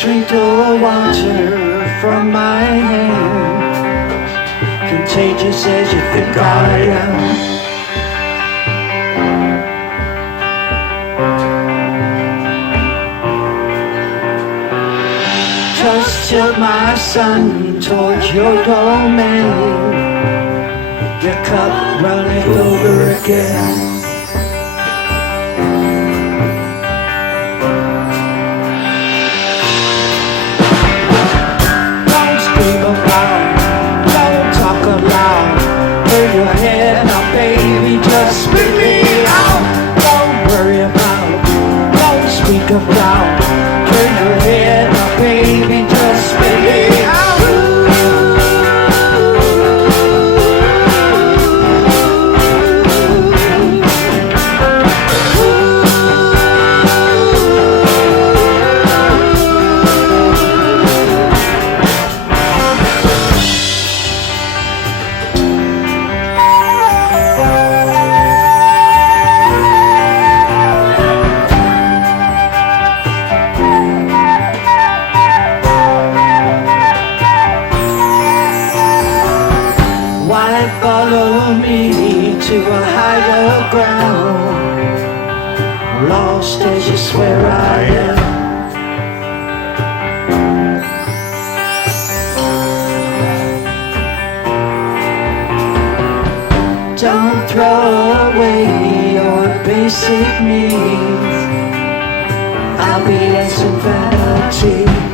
drink the water from my hand. Contagious as you think I am. Just till my son towards your domain, your cup running over again. Don't scream aloud, don't talk aloud. Turn your head now, baby, just spit me out. Don't worry about it, don't speak about. Turn your head now, baby, just spit me out. Follow me to a higher ground, lost as you swear I am. Don't throw away your basic needs, I'll be less than vanity.